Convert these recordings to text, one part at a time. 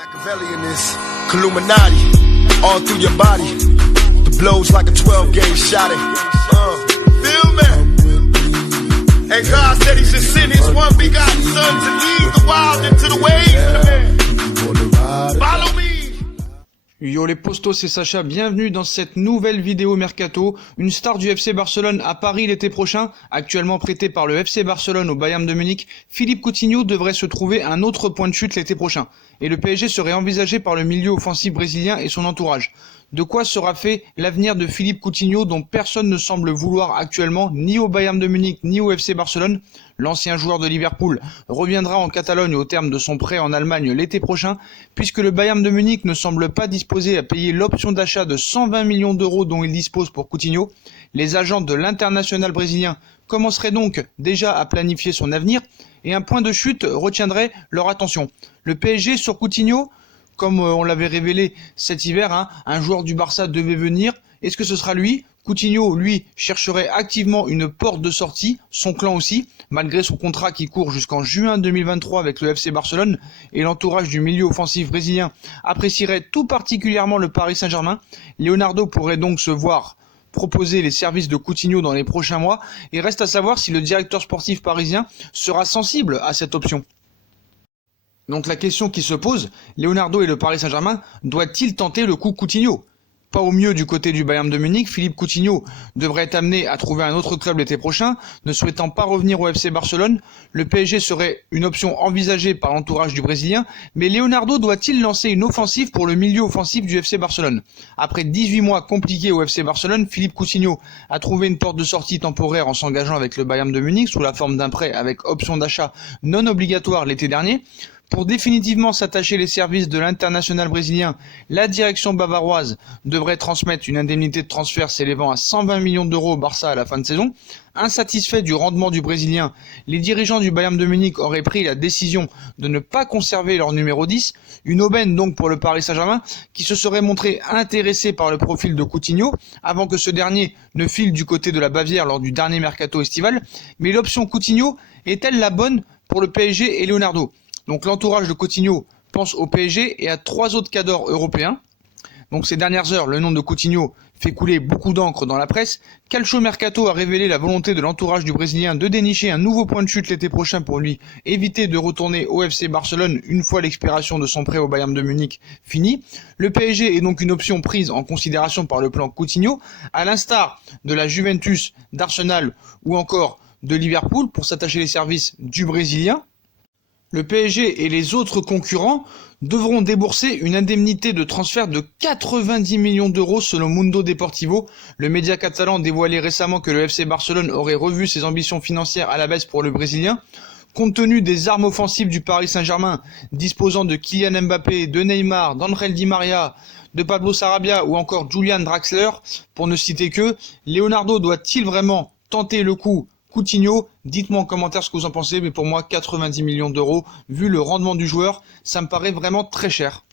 Machiavelli in this Illuminati, all through your body. The blows like a 12-gauge shot. Feel me? And God said He should send His one begotten Son to lead the wild into the ways. Follow me. Yo les postos, c'est Sacha, bienvenue dans cette nouvelle vidéo Mercato. Une star du FC Barcelone à Paris l'été prochain, actuellement prêté par le FC Barcelone au Bayern de Munich, Philippe Coutinho devrait se trouver un autre point de chute l'été prochain. Et le PSG serait envisagé par le milieu offensif brésilien et son entourage. De quoi sera fait l'avenir de Philippe Coutinho dont personne ne semble vouloir actuellement, ni au Bayern de Munich ni au FC Barcelone. L'ancien joueur de Liverpool reviendra en Catalogne au terme de son prêt en Allemagne l'été prochain, puisque le Bayern de Munich ne semble pas disposé à payer l'option d'achat de 120 millions d'euros dont il dispose pour Coutinho. Les agents de l'international brésilien commenceraient donc déjà à planifier son avenir, et un point de chute retiendrait leur attention. Le PSG sur Coutinho, comme on l'avait révélé cet hiver, un joueur du Barça devait venir. Est-ce que ce sera lui ? Coutinho, lui, chercherait activement une porte de sortie, son clan aussi, malgré son contrat qui court jusqu'en juin 2023 avec le FC Barcelone, et l'entourage du milieu offensif brésilien apprécierait tout particulièrement le Paris Saint-Germain. Leonardo pourrait donc se voir proposer les services de Coutinho dans les prochains mois, et reste à savoir si le directeur sportif parisien sera sensible à cette option. Donc la question qui se pose, Leonardo et le Paris Saint-Germain, doit-il tenter le coup Coutinho ? Pas au mieux du côté du Bayern de Munich, Philippe Coutinho devrait être amené à trouver un autre club l'été prochain, ne souhaitant pas revenir au FC Barcelone. Le PSG serait une option envisagée par l'entourage du Brésilien, mais Leonardo doit-il lancer une offensive pour le milieu offensif du FC Barcelone ? Après 18 mois compliqués au FC Barcelone, Philippe Coutinho a trouvé une porte de sortie temporaire en s'engageant avec le Bayern de Munich sous la forme d'un prêt avec option d'achat non obligatoire l'été dernier. Pour définitivement s'attacher les services de l'international brésilien, la direction bavaroise devrait transmettre une indemnité de transfert s'élevant à 120 millions d'euros au Barça à la fin de saison. Insatisfaits du rendement du Brésilien, les dirigeants du Bayern de Munich auraient pris la décision de ne pas conserver leur numéro 10, une aubaine donc pour le Paris Saint-Germain qui se serait montré intéressé par le profil de Coutinho avant que ce dernier ne file du côté de la Bavière lors du dernier mercato estival. Mais l'option Coutinho est-elle la bonne pour le PSG et Leonardo ? Donc l'entourage de Coutinho pense au PSG et à 3 autres cadors européens. Donc ces dernières heures, le nom de Coutinho fait couler beaucoup d'encre dans la presse. Calcio Mercato a révélé la volonté de l'entourage du Brésilien de dénicher un nouveau point de chute l'été prochain pour lui éviter de retourner au FC Barcelone une fois l'expiration de son prêt au Bayern de Munich fini. Le PSG est donc une option prise en considération par le plan Coutinho, à l'instar de la Juventus, d'Arsenal ou encore de Liverpool pour s'attacher les services du Brésilien. Le PSG et les autres concurrents devront débourser une indemnité de transfert de 90 millions d'euros selon Mundo Deportivo. Le média catalan dévoilait récemment que le FC Barcelone aurait revu ses ambitions financières à la baisse pour le Brésilien. Compte tenu des armes offensives du Paris Saint-Germain, disposant de Kylian Mbappé, de Neymar, d'Angel Di Maria, de Pablo Sarabia ou encore Julian Draxler, pour ne citer que, Leonardo doit-il vraiment tenter le coup Coutinho? Dites-moi en commentaire ce que vous en pensez, mais pour moi 90 millions d'euros, vu le rendement du joueur, ça me paraît vraiment très cher.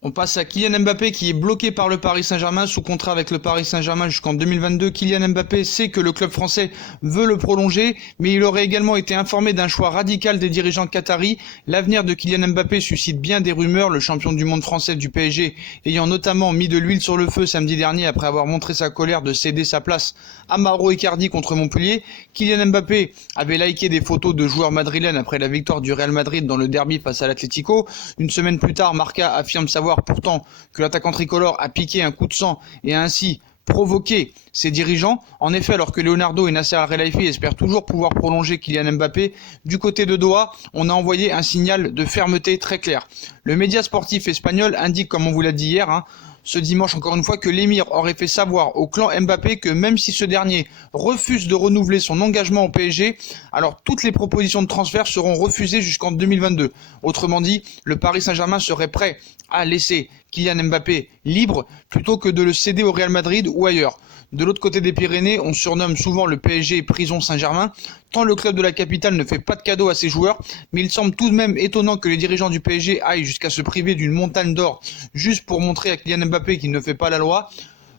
On passe à Kylian Mbappé qui est bloqué par le Paris Saint-Germain, sous contrat avec le Paris Saint-Germain jusqu'en 2022. Kylian Mbappé sait que le club français veut le prolonger, mais il aurait également été informé d'un choix radical des dirigeants qataris. L'avenir de Kylian Mbappé suscite bien des rumeurs, le champion du monde français du PSG ayant notamment mis de l'huile sur le feu samedi dernier après avoir montré sa colère de céder sa place à Mauro Icardi contre Montpellier. Kylian Mbappé avait liké des photos de joueurs madrilènes après la victoire du Real Madrid dans le derby face à l'Atlético. Une semaine plus tard, Marca affirme savoir pourtant que l'attaquant tricolore a piqué un coup de sang et a ainsi provoqué ses dirigeants. En effet, alors que Leonardo et Nasser Al-Khelaifi espèrent toujours pouvoir prolonger Kylian Mbappé, du côté de Doha, on a envoyé un signal de fermeté très clair. Le média sportif espagnol indique, comme on vous l'a dit hier, ce dimanche encore une fois, que l'émir aurait fait savoir au clan Mbappé que même si ce dernier refuse de renouveler son engagement au PSG, alors toutes les propositions de transfert seront refusées jusqu'en 2022. Autrement dit, le Paris Saint-Germain serait prêt à laisser Kylian Mbappé libre plutôt que de le céder au Real Madrid ou ailleurs. De l'autre côté des Pyrénées, on surnomme souvent le PSG prison Saint-Germain, tant le club de la capitale ne fait pas de cadeaux à ses joueurs, mais il semble tout de même étonnant que les dirigeants du PSG aillent jusqu'à se priver d'une montagne d'or juste pour montrer à Kylian Mbappé qu'il ne fait pas la loi.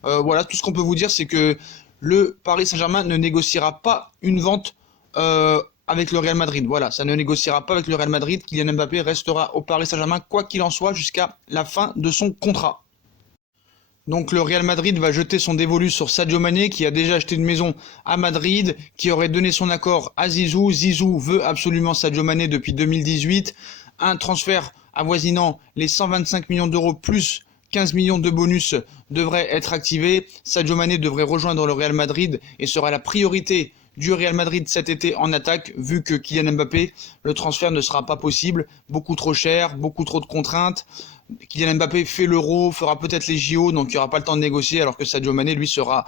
Voilà, tout ce qu'on peut vous dire, c'est que le Paris Saint-Germain ne négociera pas une vente avec le Real Madrid. Voilà, ça ne négociera pas avec le Real Madrid. Kylian Mbappé restera au Paris Saint-Germain, quoi qu'il en soit, jusqu'à la fin de son contrat. Donc le Real Madrid va jeter son dévolu sur Sadio Mané, qui a déjà acheté une maison à Madrid, qui aurait donné son accord à Zizou. Zizou veut absolument Sadio Mané depuis 2018. Un transfert avoisinant les 125 millions d'euros plus 15 millions de bonus devrait être activé. Sadio Mané devrait rejoindre le Real Madrid et sera la priorité du Real Madrid cet été en attaque, vu que Kylian Mbappé, le transfert ne sera pas possible, beaucoup trop cher, beaucoup trop de contraintes. Kylian Mbappé fait l'Euro, fera peut-être les JO, donc il n'y aura pas le temps de négocier, alors que Sadio Mané, lui, sera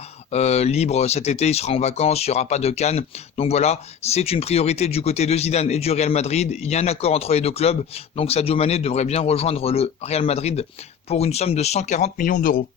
libre cet été, il sera en vacances, il n'y aura pas de CAN. Donc voilà, c'est une priorité du côté de Zidane et du Real Madrid. Il y a un accord entre les deux clubs, donc Sadio Mané devrait bien rejoindre le Real Madrid pour une somme de 140 millions d'euros.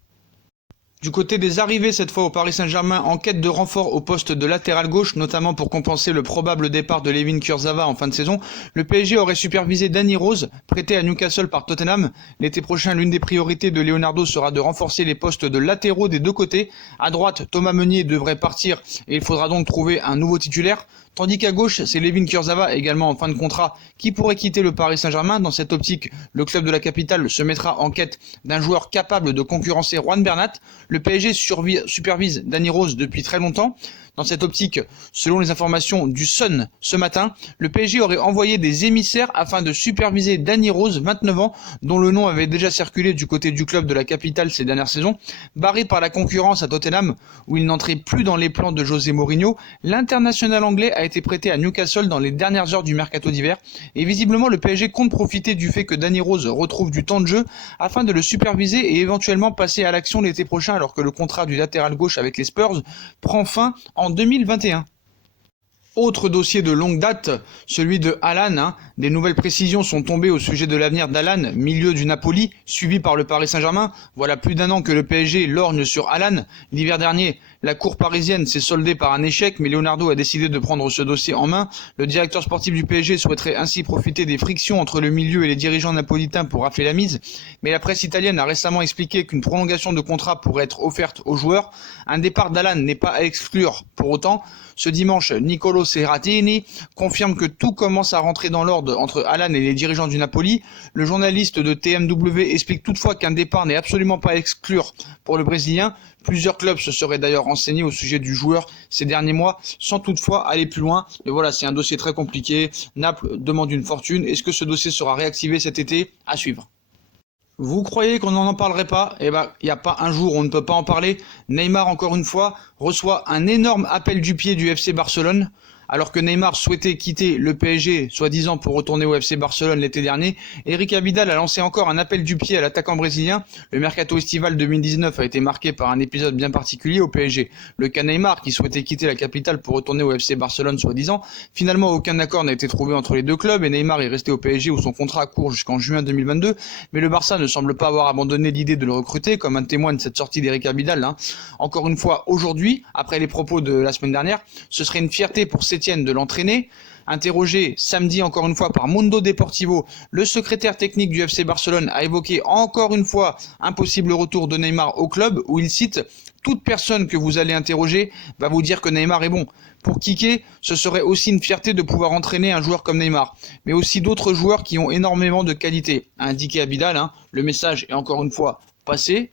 Du côté des arrivées, cette fois au Paris Saint-Germain, en quête de renfort au poste de latéral gauche, notamment pour compenser le probable départ de Layvin Kurzawa en fin de saison, le PSG aurait supervisé Danny Rose, prêté à Newcastle par Tottenham. L'été prochain, l'une des priorités de Leonardo sera de renforcer les postes de latéraux des deux côtés. À droite, Thomas Meunier devrait partir et il faudra donc trouver un nouveau titulaire. Tandis qu'à gauche, c'est Layvin Kurzawa, également en fin de contrat, qui pourrait quitter le Paris Saint-Germain. Dans cette optique, le club de la capitale se mettra en quête d'un joueur capable de concurrencer Juan Bernat. Le PSG supervise Danny Rose depuis très longtemps. Dans cette optique, selon les informations du Sun ce matin, le PSG aurait envoyé des émissaires afin de superviser Danny Rose, 29 ans, dont le nom avait déjà circulé du côté du club de la capitale ces dernières saisons. Barré par la concurrence à Tottenham, où il n'entrait plus dans les plans de José Mourinho, l'international anglais a été prêté à Newcastle dans les dernières heures du mercato d'hiver. Et visiblement, le PSG compte profiter du fait que Danny Rose retrouve du temps de jeu afin de le superviser et éventuellement passer à l'action l'été prochain, alors que le contrat du latéral gauche avec les Spurs prend fin en 2021. Autre dossier de longue date, celui de Haaland. Des nouvelles précisions sont tombées au sujet de l'avenir d'Haaland, milieu du Napoli, suivi par le Paris Saint-Germain. Voilà plus d'un an que le PSG lorgne sur Haaland. L'hiver dernier, la cour parisienne s'est soldée par un échec, mais Leonardo a décidé de prendre ce dossier en main. Le directeur sportif du PSG souhaiterait ainsi profiter des frictions entre le milieu et les dirigeants napolitains pour rafler la mise. Mais la presse italienne a récemment expliqué qu'une prolongation de contrat pourrait être offerte aux joueurs. Un départ d'Haaland n'est pas à exclure pour autant. Ce dimanche, Nicolo Serratini confirme que tout commence à rentrer dans l'ordre entre Haaland et les dirigeants du Napoli. Le journaliste de TMW explique toutefois qu'un départ n'est absolument pas à exclure pour le Brésilien. Plusieurs clubs se seraient d'ailleurs renseignés au sujet du joueur ces derniers mois, sans toutefois aller plus loin. Mais voilà, c'est un dossier très compliqué. Naples demande une fortune. Est-ce que ce dossier sera réactivé cet été? À suivre. Vous croyez qu'on n'en parlerait pas? Eh ben, il n'y a pas un jour où on ne peut pas en parler. Neymar, encore une fois, reçoit un énorme appel du pied du FC Barcelone. Alors que Neymar souhaitait quitter le PSG, soi-disant pour retourner au FC Barcelone l'été dernier, Eric Abidal a lancé encore un appel du pied à l'attaquant brésilien. Le mercato estival 2019 a été marqué par un épisode bien particulier au PSG. Le cas Neymar, qui souhaitait quitter la capitale pour retourner au FC Barcelone soi-disant. Finalement, aucun accord n'a été trouvé entre les deux clubs et Neymar est resté au PSG où son contrat court jusqu'en juin 2022. Mais le Barça ne semble pas avoir abandonné l'idée de le recruter, comme en témoigne cette sortie d'Eric Abidal. Encore une fois, aujourd'hui, après les propos de la semaine dernière, ce serait une fierté pour Sétienne de l'entraîner. Interrogé samedi encore une fois par Mundo Deportivo, le secrétaire technique du FC Barcelone a évoqué encore une fois un possible retour de Neymar au club, où il cite « Toute personne que vous allez interroger va vous dire que Neymar est bon. Pour Kiké, ce serait aussi une fierté de pouvoir entraîner un joueur comme Neymar, mais aussi d'autres joueurs qui ont énormément de qualité », a indiqué Abidal. Le message est encore une fois passé.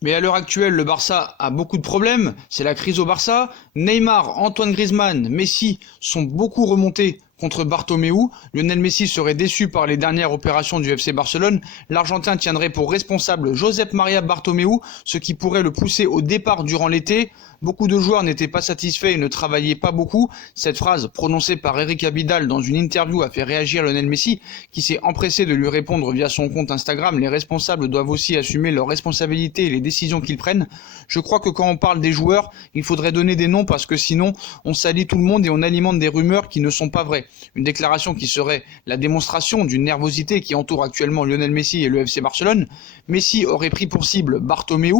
Mais à l'heure actuelle, le Barça a beaucoup de problèmes, c'est la crise au Barça. Neymar, Antoine Griezmann, Messi sont beaucoup remontés contre Bartomeu. Lionel Messi serait déçu par les dernières opérations du FC Barcelone. L'Argentin tiendrait pour responsable Josep Maria Bartomeu, ce qui pourrait le pousser au départ durant l'été. Beaucoup de joueurs n'étaient pas satisfaits et ne travaillaient pas beaucoup. Cette phrase, prononcée par Eric Abidal dans une interview, a fait réagir Lionel Messi, qui s'est empressé de lui répondre via son compte Instagram. Les responsables doivent aussi assumer leurs responsabilités et les décisions qu'ils prennent. Je crois que quand on parle des joueurs, il faudrait donner des noms parce que sinon, on salit tout le monde et on alimente des rumeurs qui ne sont pas vraies. Une déclaration qui serait la démonstration d'une nervosité qui entoure actuellement Lionel Messi et le FC Barcelone. Messi aurait pris pour cible Bartomeu.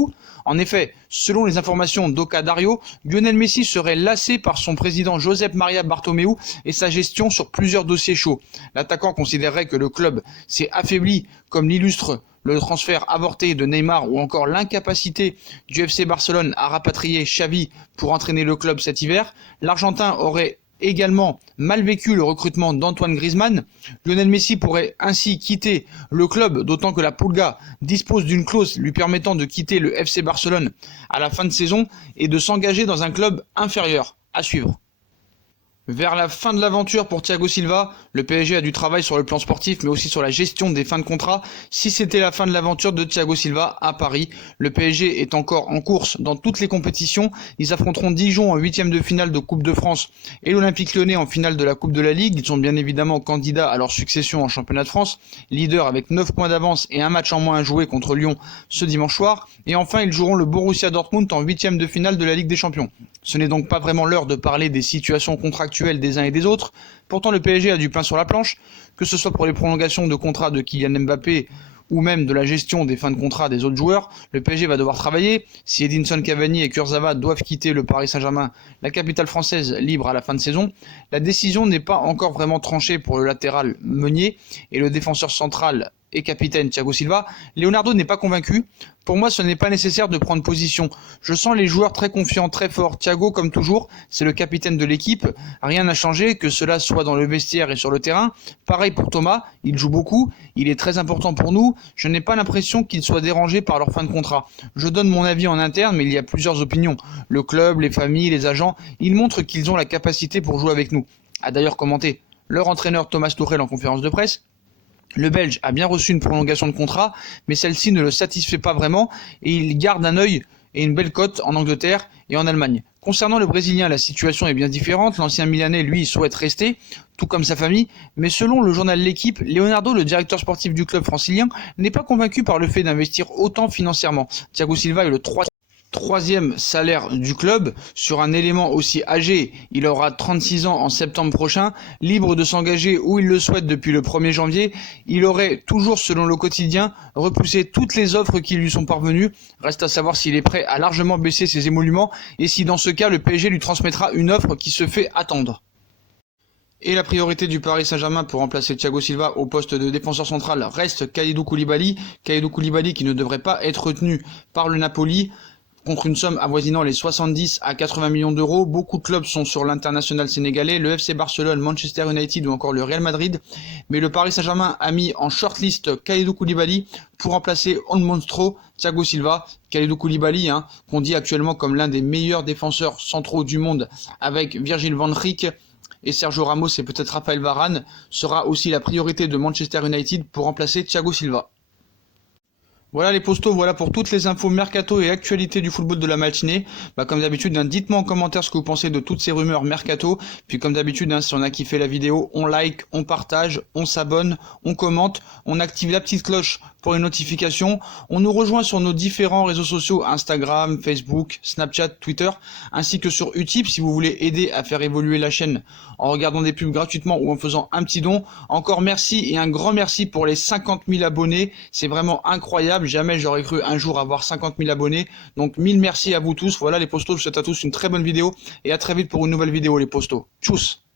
En effet, selon les informations d'Oka Dario, Lionel Messi serait lassé par son président Josep Maria Bartomeu et sa gestion sur plusieurs dossiers chauds. L'attaquant considérerait que le club s'est affaibli, comme l'illustre le transfert avorté de Neymar ou encore l'incapacité du FC Barcelone à rapatrier Xavi pour entraîner le club cet hiver. L'Argentin aurait également mal vécu le recrutement d'Antoine Griezmann. Lionel Messi pourrait ainsi quitter le club, d'autant que la Pulga dispose d'une clause lui permettant de quitter le FC Barcelone à la fin de saison et de s'engager dans un club inférieur. À suivre. Vers la fin de l'aventure pour Thiago Silva, le PSG a du travail sur le plan sportif mais aussi sur la gestion des fins de contrat. Si c'était la fin de l'aventure de Thiago Silva à Paris, le PSG est encore en course dans toutes les compétitions. Ils affronteront Dijon en 8e de finale de Coupe de France et l'Olympique Lyonnais en finale de la Coupe de la Ligue. Ils sont bien évidemment candidats à leur succession en championnat de France, leader avec 9 points d'avance et un match en moins à jouer contre Lyon ce dimanche soir. Et enfin, ils joueront le Borussia Dortmund en 8e de finale de la Ligue des Champions. Ce n'est donc pas vraiment l'heure de parler des situations contractuelles des uns et des autres. Pourtant, le PSG a du pain sur la planche, que ce soit pour les prolongations de contrat de Kylian Mbappé ou même de la gestion des fins de contrat des autres joueurs. Le PSG va devoir travailler. Si Edinson Cavani et Kurzawa doivent quitter le Paris Saint-Germain, la capitale française libre à la fin de saison, la décision n'est pas encore vraiment tranchée pour le latéral Meunier et le défenseur central et capitaine Thiago Silva. Leonardo n'est pas convaincu. Pour moi, ce n'est pas nécessaire de prendre position. Je sens les joueurs très confiants, très forts. Thiago, comme toujours, c'est le capitaine de l'équipe. Rien n'a changé, que cela soit dans le vestiaire et sur le terrain. Pareil pour Thomas, il joue beaucoup, il est très important pour nous. Je n'ai pas l'impression qu'il soit dérangé par leur fin de contrat. Je donne mon avis en interne, mais il y a plusieurs opinions. Le club, les familles, les agents, ils montrent qu'ils ont la capacité pour jouer avec nous. A d'ailleurs commenté leur entraîneur Thomas Tuchel en conférence de presse. Le Belge a bien reçu une prolongation de contrat, mais celle-ci ne le satisfait pas vraiment et il garde un œil et une belle cote en Angleterre et en Allemagne. Concernant le Brésilien, la situation est bien différente. L'ancien Milanais, lui, souhaite rester, tout comme sa famille. Mais selon le journal L'Équipe, Leonardo, le directeur sportif du club francilien, n'est pas convaincu par le fait d'investir autant financièrement. Thiago Silva est le troisième salaire du club sur un élément aussi âgé. Il aura 36 ans en septembre prochain, libre de s'engager où il le souhaite depuis le 1er janvier. Il aurait toujours, selon le quotidien, repoussé toutes les offres qui lui sont parvenues. Reste à savoir s'il est prêt à largement baisser ses émoluments et si dans ce cas le PSG lui transmettra une offre qui se fait attendre. Et la priorité du Paris Saint-Germain pour remplacer Thiago Silva au poste de défenseur central reste Kalidou Koulibaly. Kalidou Koulibaly qui ne devrait pas être retenu par le Napoli contre une somme avoisinant les 70 à 80 millions d'euros. Beaucoup de clubs sont sur l'international sénégalais, le FC Barcelone, Manchester United ou encore le Real Madrid. Mais le Paris Saint-Germain a mis en shortlist Kalidou Koulibaly pour remplacer El Monstro, Thiago Silva. Kalidou Koulibaly, qu'on dit actuellement comme l'un des meilleurs défenseurs centraux du monde avec Virgil van Dijk et Sergio Ramos et peut-être Raphaël Varane, sera aussi la priorité de Manchester United pour remplacer Thiago Silva. Voilà les postos, voilà pour toutes les infos mercato et actualités du football de la matinée. Comme d'habitude, dites-moi en commentaire ce que vous pensez de toutes ces rumeurs mercato. Puis comme d'habitude, si on a kiffé la vidéo, on like, on partage, on s'abonne, on commente, on active la petite cloche pour les notifications. On nous rejoint sur nos différents réseaux sociaux, Instagram, Facebook, Snapchat, Twitter, ainsi que sur Utip si vous voulez aider à faire évoluer la chaîne en regardant des pubs gratuitement ou en faisant un petit don. Encore merci et un grand merci pour les 50 000 abonnés. C'est vraiment incroyable. Jamais j'aurais cru un jour avoir 50 000 abonnés. Donc 1000 merci à vous tous. Voilà les postos, je vous souhaite à tous une très bonne vidéo et à très vite pour une nouvelle vidéo les postos. Tchuss.